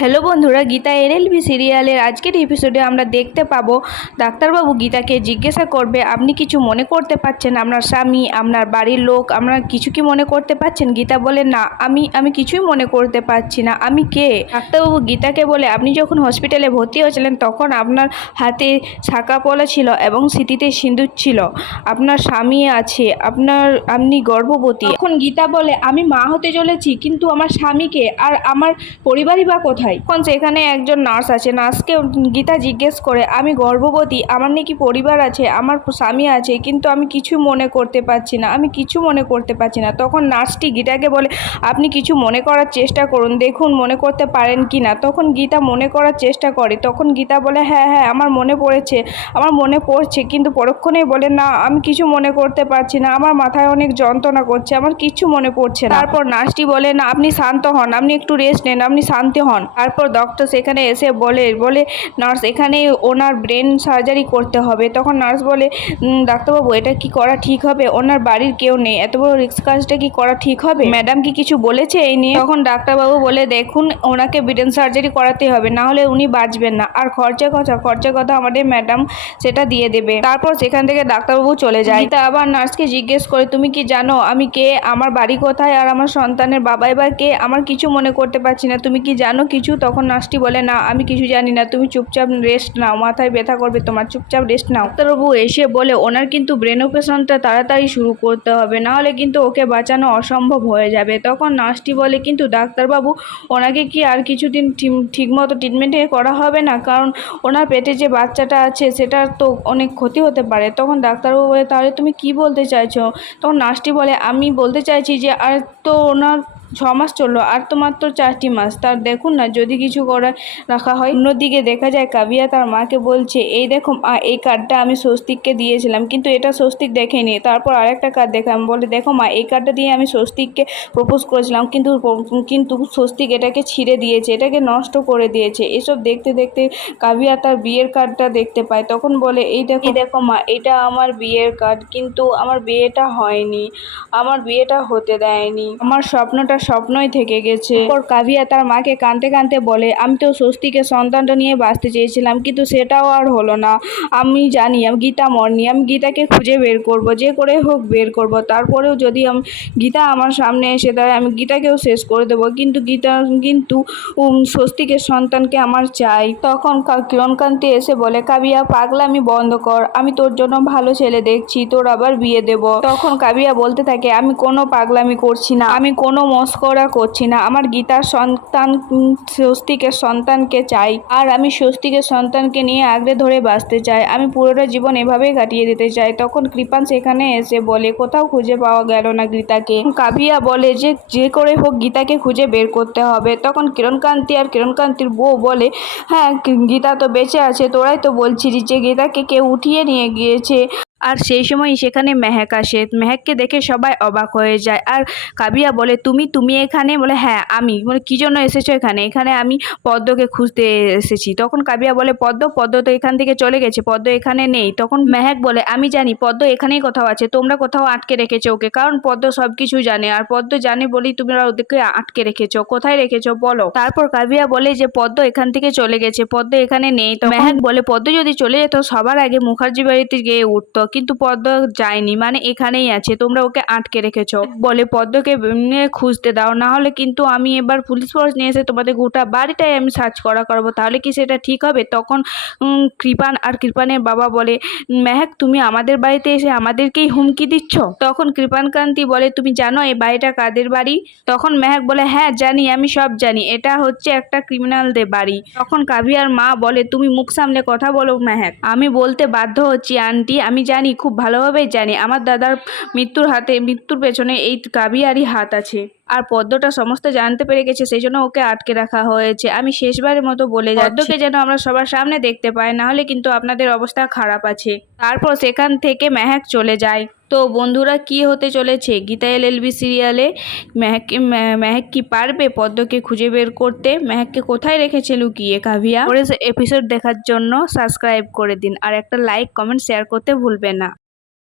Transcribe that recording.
Hello বন্ধুরা, Gita LLB সিরিয়ালের আজকের এপিসোডে আমরা দেখতে পাবো ডাক্তারবাবু গীতাকে জিজ্ঞাসা করবে, আপনি কিছু মনে করতে পারছেন? আপনার স্বামী, আপনার বাড়ির লোক, আপনার কিছু কি মনে করতে পারছেন? গীতা বলে, না, আমি কিছুই মনে করতে পারছি না। আমি কে? ডাক্তারবাবু গীতাকে বলে, আপনি যখন হসপিটালে ভর্তি হয়েছিলেন তখন আপনার হাতে শাঁকা পলা ছিল এবং স্মৃতিতে সিঁদুর ছিল। আপনার স্বামী আছে, আপনি গর্ভবতী। তখন গীতা বলে, আমি মা হতে চলেছি, কিন্তু আমার স্বামীকে আর আমার পরিবারই বা কোথায়? এখন সেখানে একজন নার্স আছে, নার্সকে গীতা জিজ্ঞেস করে, আমি গর্ভবতী, আমার নাকি পরিবার আছে, আমার স্বামী আছে, কিন্তু আমি কিছু মনে করতে পারছি না, আমি কিছু মনে করতে পারছি না। তখন নার্সটি গীতাকে বলে, আপনি কিছু মনে করার চেষ্টা করুন, দেখুন মনে করতে পারেন কি না। তখন গীতা মনে করার চেষ্টা করে। তখন গীতা বলে, হ্যাঁ হ্যাঁ আমার মনে পড়ছে, কিন্তু পরক্ষণেই বলে, না আমি কিছু মনে করতে পারছি না, আমার মাথায় অনেক যন্ত্রণা করছে, আমার কিছু মনে পড়ছে না। তারপর নার্সটি বলে, না আপনি শান্ত হন, আপনি একটু রেস্ট নেন, আপনি শান্ত হন। তারপর ডক্টর সেখানে এসে বলে নার্স, এখানে ওনার ব্রেন সার্জারি করতে হবে। তখন নার্স বলে, ডাক্তারবাবু এটা কি করা ঠিক হবে? ওনার বাড়ির কেউ নেই, এত বড় রিস্ক কাজটা কি করা ঠিক হবে? ম্যাডাম কি কিছু বলেছে এই নিয়ে? তখন ডাক্তারবাবু বলে, দেখুন ওনাকে ব্রেন সার্জারি করাতে হবে, না হলে উনি বাঁচবেন না, আর খরচা কথা আমাদের ম্যাডাম সেটা দিয়ে দেবে। তারপর সেখান থেকে ডাক্তারবাবু চলে যায়। তা আবার নার্সকে জিজ্ঞেস করে, তুমি কি জানো আমি কে, আমার বাড়ি কোথায়, আর আমার সন্তানের বাবা এবার কে? আমার কিছু মনে করতে পারছি না, তুমি কি জানো কিছু? তখন নার্সটি বলে, না আমি কিছু জানি না, তুমি চুপচাপ রেস্ট নাও, মাথায় ব্যথা করবে তোমার, চুপচাপ রেস্ট নাও। ডাক্তারবাবু এসে বলে, ওনার কিন্তু ব্রেন অপারেশনটা তাড়াতাড়ি শুরু করতে হবে, না হলে কিন্তু ওকে বাঁচানো অসম্ভব হয়ে যাবে। তখন নার্সটি বলে, কিন্তু ডাক্তারবাবু ওনাকে কি আর কিছুদিন ঠিকমতো ট্রিটমেন্টে করা হবে না? কারণ ওনার পেটে যে বাচ্চাটা আছে সেটার তো অনেক ক্ষতি হতে পারে। তখন ডাক্তারবাবু বলে, তাহলে তুমি কি বলতে চাইছো? তখন নার্সটি বলে, আমি বলতে চাইছি যে আর তো ওনার 6 মাস চললো, আর তো মাত্র 4টি মাস, তার দেখুন না যদি কিছু করে রাখা হয়। অন্যদিকে দেখা যায় কাবিয়া তার মাকে বলছে, এই দেখো এই কার্ডটা আমি স্বস্তিককে দিয়েছিলাম, কিন্তু এটা স্বস্তিক দেখেনি। তারপর আরেকটা কার্ড দেখাম, বলে দেখো মা, এই কার্ডটা দিয়ে আমি স্বস্তিককে প্রপোজ করেছিলাম, কিন্তু স্বস্তিক এটাকে ছিঁড়ে দিয়েছে, এটাকে নষ্ট করে দিয়েছে। এসব দেখতে দেখতে কাবিয়া তার বিয়ের কার্ডটা দেখতে পায়। তখন বলে, এই দেখো মা, এটা আমার বিয়ের কার্ড, কিন্তু আমার বিয়েটা হয়নি, আমার বিয়েটা হতে দেয়নি, আমার স্বপ্নটা স্বপ্নই থেকে গেছে। এরপর কাবিয়া তার মাকে কাঁদতে কাঁদতে বলে, আমি তো স্বস্তিকের সন্তানটা নিয়ে বাঁচতে চেয়েছিলাম, কিন্তু সেটাও আর হলো না। আমি জানি আমি গীতা মরনি, আমি গীতাকে খুঁজে বের করব, যে করে হোক বের করব। তারপরেও যদি গীতা আমার সামনে এসে দাঁড়ায়, আমি গীতাকেও শেষ করে দেবো, কিন্তু স্বস্তিকের সন্তানকে আমার চাই। তখন কিরণকান্তি এসে বলে, কাবিয়া পাগলামি বন্ধ কর, আমি তোর জন্য ভালো ছেলে দেখছি, তোর আবার বিয়ে দেব। তখন কাবিয়া বলতে থাকে, আমি কোনো পাগলামি করছি না, আমি কোনো মস্করা করছি না, আমার গীতার সন্তান স্বস্তিকের সন্তানকে চাই, আর আমি স্বস্তিকের সন্তানকে নিয়ে আগড়ে ধরে বাঁচতে চাই, আমি পুরোটা জীবন এভাবেই কাটিয়ে দিতে চাই। তখন কৃপান সেখানে এসে বলে, কোথাও খুঁজে পাওয়া গেল না গীতাকে। কাবিয়া বলে যে করে হোক গীতাকে খুঁজে বের করতে হবে। তখন কিরণকান্তি আর কিরণকান্তির বউ বলে, হ্যাঁ গীতা তো বেঁচে আছে, তোরাই তো বলছিস যে গীতাকে কেউ উঠিয়ে নিয়ে গিয়েছে। আর সেই সময় সেখানে মেহেক আসে, মেহেককে দেখে সবাই অবাক হয়ে যায়। আর কাবিয়া বলে, তুমি এখানে? বলে, হ্যাঁ আমি। বলে, কী জন্য এসেছো এখানে? এখানে আমি পদ্মকে খুঁজতে এসেছি। তখন কাবিয়া বলে, পদ্ম তো এখান থেকে চলে গেছে, পদ্ম এখানে নেই। তখন মেহেক বলে, আমি জানি পদ্ম এখানেই কোথাও আছে, তোমরা কোথাও আটকে রেখেছো ওকে, কারণ পদ্ম সব কিছু জানে, আর পদ্ম জানে বলেই তোমরা ওদেরকে আটকে রেখেছো, কোথায় রেখেছো বলো। তারপর কাবিয়া বলে যে পদ্ম এখান থেকে চলে গেছে, পদ্ম এখানে নেই। তো মেহেক বলে, পদ্ম যদি চলে যেত সবার আগে মুখার্জি বাড়িতে গিয়ে উঠতো, কিন্তু পদ্ম যায়নি, মানে এখানেই আছে, তোমরা ওকে আটকে রেখেছো। বলে, পদ্মকে খুঁজতে দাও, না হলে কিন্তু আমি এবার পুলিশ ফোর্স নিয়ে এসে তোমাদের গোটা বাড়িটাই আমি সার্চ করবো, তাহলে কি সেটা ঠিক হবে? তখন কৃপান আর কৃপানের বাবা বলে, মেহেক তুমি আমাদের বাড়িতে এসে আমাদেরকেই হুমকি দিচ্ছ? তখন কৃপানকান্তি বলে, তুমি জানো এই বাড়িটা কাদের বাড়ি? তখন মেহেক বলে, হ্যাঁ জানি, আমি সব জানি, এটা হচ্ছে একটা ক্রিমিনালদের বাড়ি। তখন কাবিয়ার মা বলে, তুমি মুখ সামলে কথা বলো মেহেক, আমি বলতে বাধ্য হচ্ছি আন্টি, আমি জানি, খুব ভালোভাবেই জানি, আমার দাদার মৃত্যুর পেছনে এই কাবিয়ারই হাত আছে, আর পদ্মটা সমস্ত জানতে পেরে গেছে, সেই জন্য ওকে আটকে রাখা হয়েছে। আমি শেষবারের মতো বলে যাচ্ছি, পদ্মকে যেন আমরা সবার সামনে দেখতে পাই, না হলে কিন্তু আপনাদের অবস্থা খারাপ আছে। তারপর সেখান থেকে মেহেক চলে যায়। তো বন্ধুরা, কি হতে চলেছে গীতা এলএলবি সিরিয়ালে? মেহেক কি পারবে পদ্মকে খুঁজে বের করতে? মেহেককে কোথায় রেখেছে লুকিয়ে কাভিয়া? পরের এপিসোড দেখার জন্য সাবস্ক্রাইব করে দিন, আর একটা লাইক কমেন্ট শেয়ার করতে ভুলবেন না।